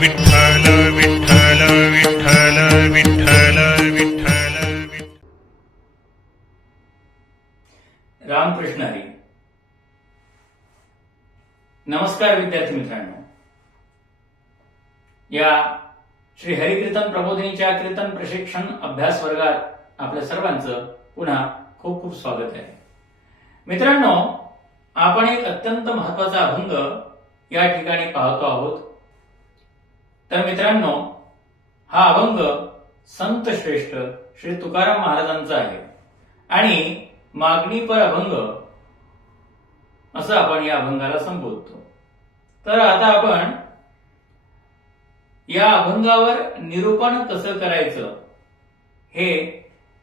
विठ्ठल विठ्ठल विठ्ठल विठ्ठल विठ्ठल रामकृष्ण हरी. नमस्कार विद्यार्थी मित्रांनो. या श्री हरिकीर्तन प्रबोधिनीच्या कीर्तन प्रशिक्षण अभ्यास वर्गात आपल्या सर्वांचं पुन्हा खूप खूप स्वागत आहे. मित्रांनो आपण एक अत्यंत महत्त्वाचा अभंग या ठिकाणी पाहतो आहोत. तर मित्रांनो हा अभंग संत श्रेष्ठ श्री तुकाराम महाराजांचा आहे. आणि मागणी पर अभंग असं आपण या अभंगाला संबोधतो. तर आता आपण या अभंगावर निरूपण कसं करायचं हे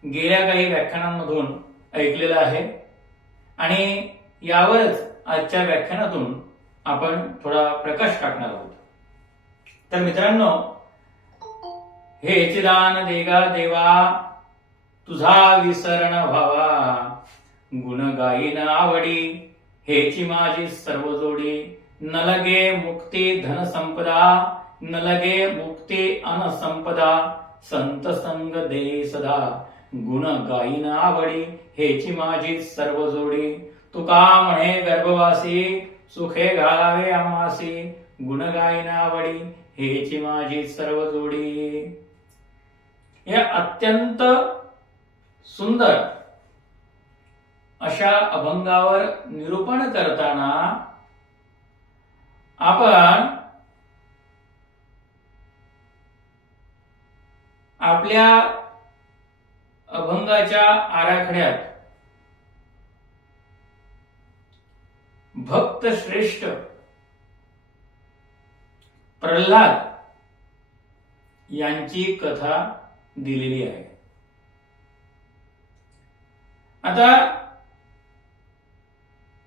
गेल्या काही व्याख्यानांमधून ऐकलेलं आहे. आणि यावरच आजच्या व्याख्यानातून आपण थोडा प्रकाश टाकणार आहोत. तर मित्रांनो हे चिदान देगा देवा तुझा विसरण व्हावा. गुण गायीन आवडी हेची माझी सर्व जोडी. न लगे मुक्ती धन संपदा न लगे मुक्ती अन संपदा संत संग दे सदा. गुण गायीन आवडी हेची माझी सर्व जोडी. तुका म्हणे गर्भवासी सुखे घालावे आमासी गुण गायीन आवडी हेची माझी सर्व जोडी. हे अत्यंत सुंदर अशा अभंगावर निरूपण करताना आपण आपल्या अभंगाच्या आराखड्यात भक्त श्रेष्ठ प्रल्हाद यांची कथा दिलेली आहे. आता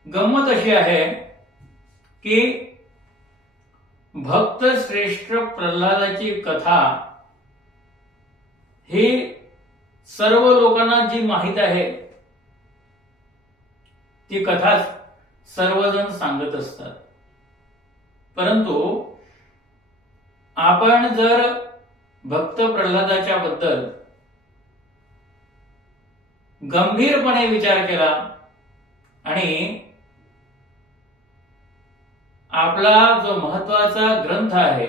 गंमत अशी आहे की भक्त श्रेष्ठ प्रल्हादाची कथा ही सर्व लोकांना जी माहीत आहे ती कथा सर्वजण सांगत असतात. परंतु आपण जर भक्त प्रल्हादाच्या बद्दल गंभीरपणे विचार केला आणि आपला जो महत्त्वाचा ग्रंथ आहे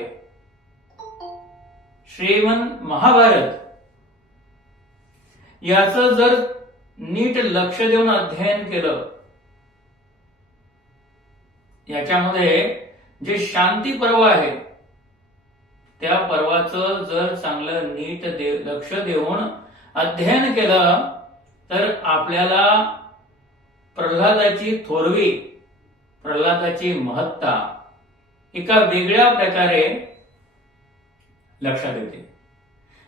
श्रीमन महाभारत याच जर नीट लक्ष देऊन अध्ययन केलं याच्यामध्ये जे शांती पर्व आहे त्या पर्वाचं जर चांगलं नीट दे लक्ष देऊन अध्ययन केलं तर आपल्याला प्रल्हादाची थोरवी प्रल्हादाची महत्ता एका वेगळ्या प्रकारे लक्षात येते.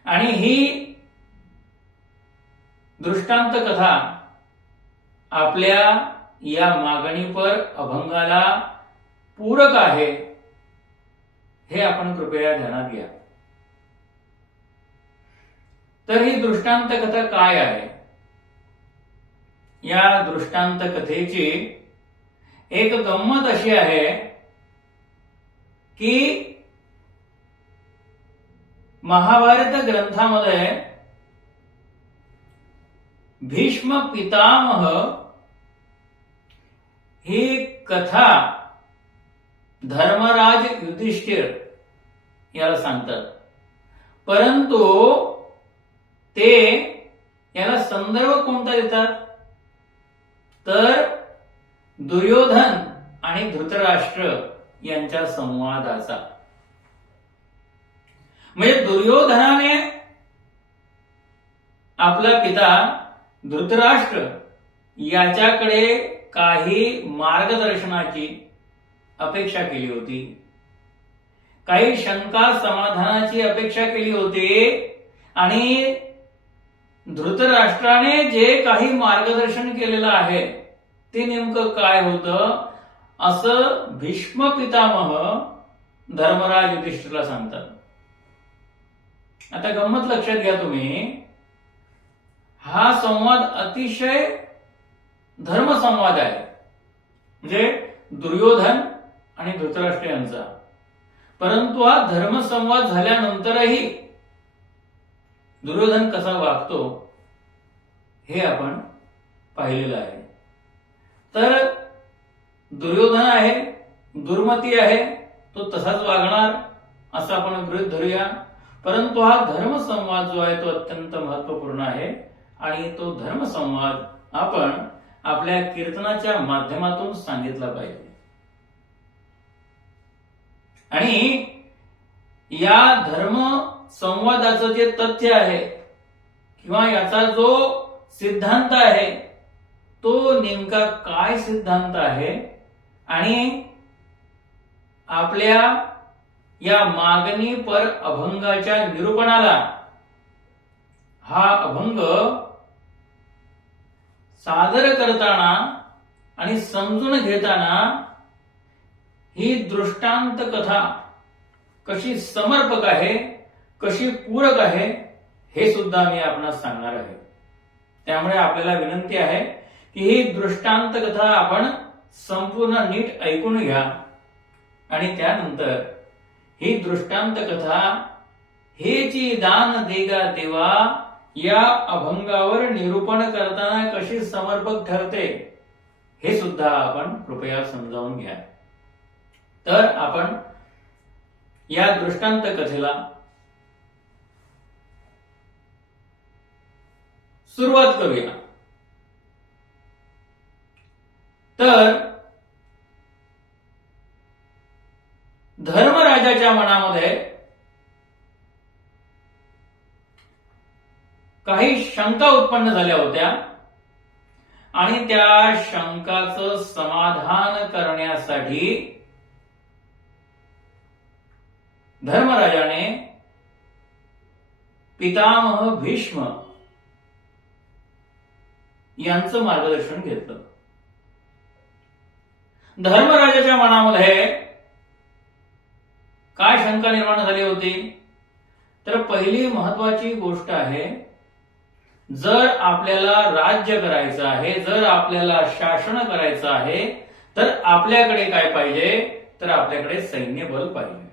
आणि ही दृष्टांत कथा आपल्या या मागणीपर अभंगाला पूरक आहे. हे आपण कृपया ध्यानात घ्या. तर ही दृष्टांत कथा काय आहे? या दृष्टांत कथेची एक गंमत अशी आहे की महाभारत ग्रंथामध्ये भीष्म पितामह ही कथा धर्मराज युधिष्ठिर याला सांगतात. परंतु ते याला संदर्भ कोणता देतात? तर दुर्योधन आणि धृतराष्ट्र यांच्या संवादाचा. म्हणजे दुर्योधनाने आपला पिता धृतराष्ट्र याच्याकडे काही मार्गदर्शनाची अपेक्षा केली होती. काही शंका समाधानाची अपेक्षा केली होती आणि धृतराष्ट्राने जे काही मार्गदर्शन केलेलं आहे ते नेमकं काय होतं? असं भीष्म पितामह धर्मराज युधिष्ठिरला सांगतात. आता गंमत लक्षात घ्या तुम्ही. हा संवाद अतिशय धर्मसंवाद आहे. म्हणजे दुर्योधन आणि धृतराष्ट्र यांचा परंतु हा धर्मसंवाद झाल्यानंतरही दुर्योधन कसा वागतो हे आपण पाहिलेलं आहे. तर दुर्योधन आहे दुर्मती आहे तो तसाच वागणार असं आपण गृहित धरूया. परंतु हा धर्मसंवाद जो आहे तो अत्यंत महत्त्वपूर्ण आहे. आणि तो धर्मसंवाद आपण आपल्या कीर्तनाच्या माध्यमातून सांगितला पाहिजे. आणि या धर्म संवादाचं जे तथ्य आहे किंवा याचा जो सिद्धांत आहे तो नेमका काय सिद्धांत आहे? आणि आपल्या या मागणी पर अभंगाच्या निरूपणाला हा अभंग सादर करताना आणि समजून घेताना ही दृष्टांत कथा कशी समर्पक आहे कशी पूरक आहे हे सुद्धा मी आपणास सांगणार आहे. त्यामुळे आपल्याला विनंती आहे की ही दृष्टांत कथा आपण संपूर्ण नीट ऐकून घ्या. आणि त्यानंतर ही दृष्टांत कथा हेची दान देगा देवा या अभंगावर निरूपण करताना कशी समर्पक ठरते हे सुद्धा आपण कृपया समजावून घ्या. तर आपण या दृष्टांत कथेला सुरुवात करूया. तर धर्मराजाच्या मनामध्ये काही शंका उत्पन्न झाल्या होत्या आणि त्या शंकाचं समाधान करण्यासाठी धर्मराजाने पितामह भीष्म यांचं मार्गदर्शन घेतलं. धर्मराजाच्या मनामध्ये काय शंका निर्माण झाली होती? तर पहिली महत्वाची गोष्ट आहे जर आपल्याला राज्य करायचं आहे जर आपल्याला शासन करायचं आहे तर आपल्याकडे काय पाहिजे? तर आपल्याकडे सैन्य बल पाहिजे.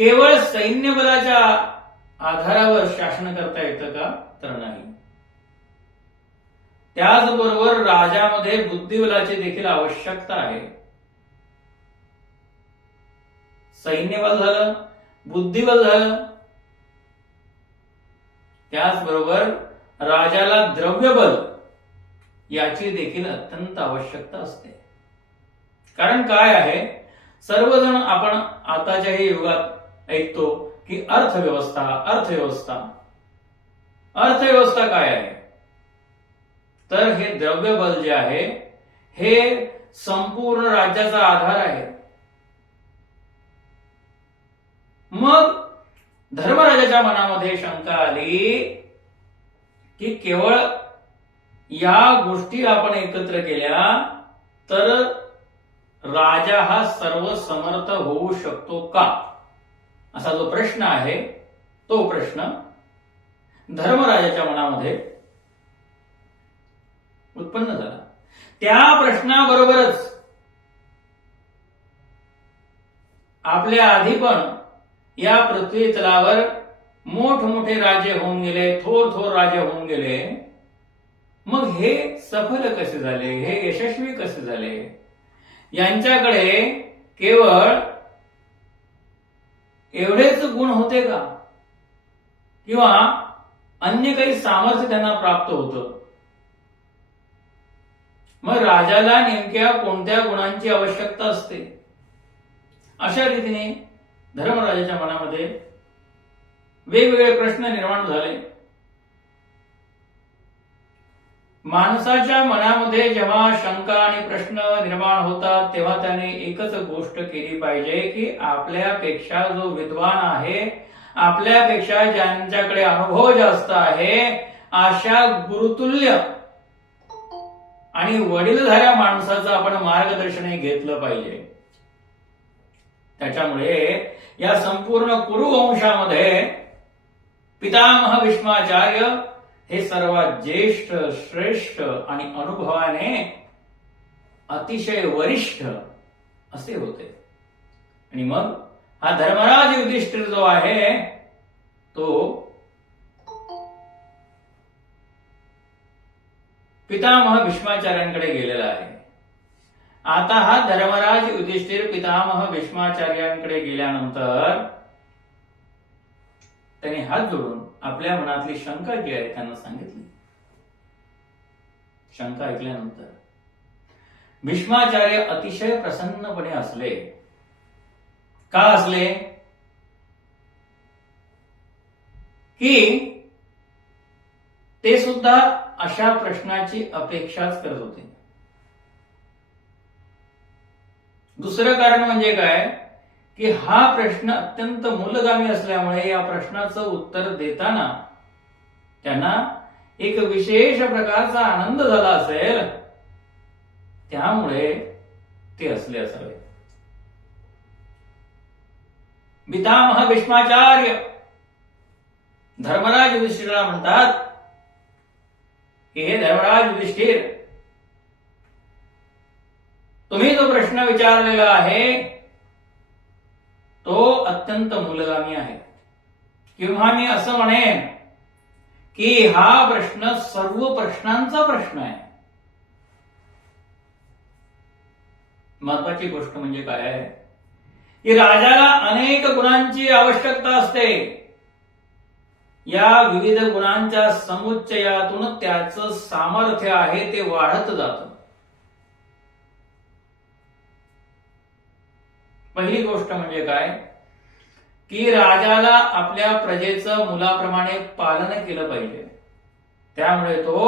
केवळ सैन्य बलाच्या आधारावर शासन करता येतं का? तर नाही. त्याचबरोबर राजामध्ये बुद्धिबलाची देखील आवश्यकता आहे. सैन्यबल झालं बुद्धिबल झालं. त्याचबरोबर राजाला द्रव्यबल याची देखील अत्यंत आवश्यकता असते. कारण काय आहे? सर्वजण आपण आताच्याही युगात ऐकतो की अर्थव्यवस्था अर्थव्यवस्था. अर्थव्यवस्था काय आहे? तर हे द्रव्यबल जे आहे हे संपूर्ण राज्याचा आधार आहे. मग धर्मराजाच्या मनामध्ये शंका आली की केवळ या गोष्टी आपण एकत्र केल्या तर राजा हा सर्व समर्थ होऊ शकतो का? असा जो प्रश्न आहे तो प्रश्न धर्मराजाच्या मनामध्ये उत्पन्न झाला. त्या प्रश्नाबरोबरच आपल्या आधी पण या पृथ्वी तलावर मोठमोठे राजे होऊन गेले थोर थोर राजे होऊन गेले. मग हे सफल कसे झाले? हे यशस्वी कसे झाले? यांच्याकडे केवळ एवढेच गुण होते का? किंवा अन्य काही सामर्थ्य त्यांना प्राप्त होतं? मग राजाला नेमक्या कोणत्या गुणांची आवश्यकता असते? अशा रीतीने धर्मराजाच्या मनामध्ये वेगवेगळे प्रश्न निर्माण झाले. माणसाच्या मनामध्ये जेव्हा शंका आणि प्रश्न निर्माण होतात तेव्हा त्याने एकच गोष्ट केली पाहिजे की आपल्यापेक्षा जो विद्वान आहे आपल्यापेक्षा ज्यांच्याकडे अनुभव जास्त आहे अशा गुरुतुल्य आणि वडीलधाऱ्या माणसाचं आपण मार्गदर्शन घेतलं पाहिजे. त्याच्यामुळे या संपूर्ण कुरुवंशामध्ये पितामह विष्माचार्य हे सर्वात ज्येष्ठ श्रेष्ठ आणि अनुभवाने अतिशय वरिष्ठ असे होते. आणि मग हा धर्मराज युधिष्ठिर जो आहे तो पितामह भीष्माचार्यांकडे गेलेला आहे. आता हा धर्मराज युधिष्ठिर पितामह भीष्माचार्यांकडे गेल्यानंतर त्याने हात जोडून आपल्या मनातली शंका जी आहे त्यांना सांगितली. शंका ऐकल्यानंतर भीष्माचार्य अतिशय प्रसन्नपणे असले का असले की ते सुद्धा अशा प्रश्नाची अपेक्षाच करत होते. दुसरं कारण म्हणजे काय? की हा प्रश्न अत्यंत मूलगामी असल्यामुळे या प्रश्नाचं उत्तर देताना त्यांना एक विशेष प्रकारचा आनंद झाला असेल. त्यामुळे ते असले असावे. पितामह भीष्माचार्य धर्मराज युधिष्ठिराला म्हणतात की हे धर्मराज युधिष्ठिर तुम्ही जो प्रश्न विचारलेला आहे तो अत्यंत मूलगामी आहे. किंवा मी असं म्हणेन की हा प्रश्न सर्व प्रश्नांचा प्रश्न आहे. महत्वाची गोष्ट म्हणजे काय आहे? की राजाला अनेक गुणांची आवश्यकता असते. या विविध गुणांच्या समुच्चयातून त्याचं सामर्थ्य आहे ते वाढत जातं. पहिली गोष्ट म्हणजे काय? की राजाला आपल्या प्रजेचं मुलाप्रमाणे पालन केलं पाहिजे. त्यामुळे तो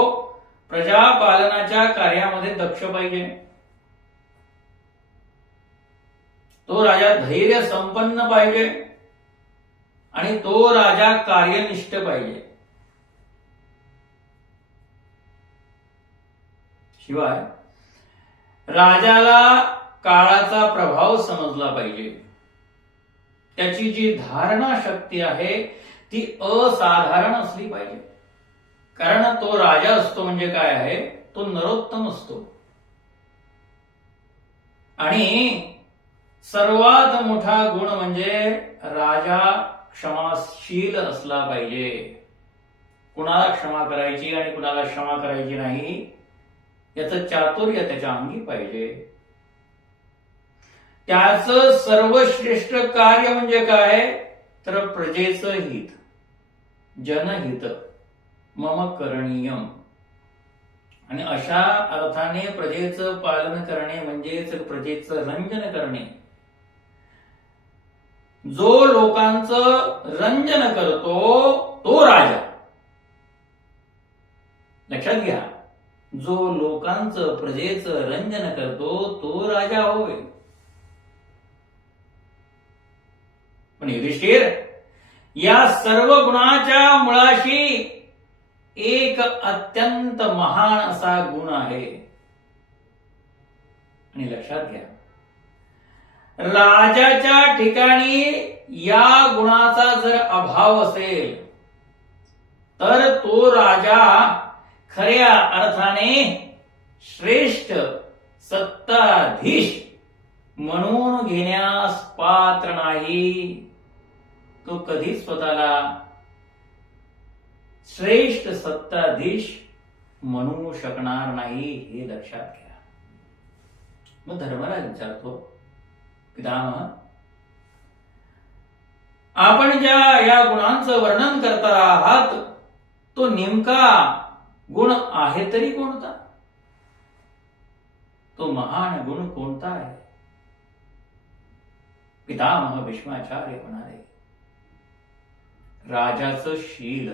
प्रजापालनाच्या कार्यामध्ये दक्ष पाहिजे. तो राजा धैर्य संपन्न पाहिजे आणि तो राजा कार्यनिष्ठ पाहिजे. शिवाय राजाला काळाचा प्रभाव समजला पाहिजे. त्याची जी धारणा शक्ती आहे ती असाधारण असली पाहिजे. कारण तो राजा असतो म्हणजे काय आहे? तो नरोत्तम असतो. आणि सर्वात मोठा गुण म्हणजे राजा क्षमाशील असला पाहिजे. कुणाला क्षमा करायची आणि कुणाला क्षमा करायची नाही याचं चातुर्य त्याच्या अंगी पाहिजे. त्याचं सर्वश्रेष्ठ कार्य म्हणजे काय? तर प्रजेचं हित जनहित मम करणीयम. आणि अशा अर्थाने प्रजेचं पालन करणे म्हणजेच प्रजेचं रंजन करणे. जो लोकांचं रंजन करतो तो राजा. लक्षात घ्या. जो लोकांचं प्रजेचं रंजन करतो तो राजा होय. पण युधिष्ठिर या सर्व गुणाच्या मुळाशी एक अत्यंत महान असा गुण आहे. आणि लक्षात घ्या राजाच्या ठिकाणी या गुणाचा जर अभाव असेल तर तो राजा खऱ्या अर्थाने श्रेष्ठ सत्ताधीश म्हणून घेण्यास पात्र नाही. तो कधीच स्वतःला श्रेष्ठ सत्ताधीश म्हणू शकणार नाही हे लक्षात घ्या. मग धर्मराज विचारतो पितामह आपण ज्या या गुणांचं वर्णन करता आहात तो नेमका गुण आहे तरी कोणता? तो महान गुण कोणता आहे? पितामह भीष्माचार्य म्हणाले राजाचं शील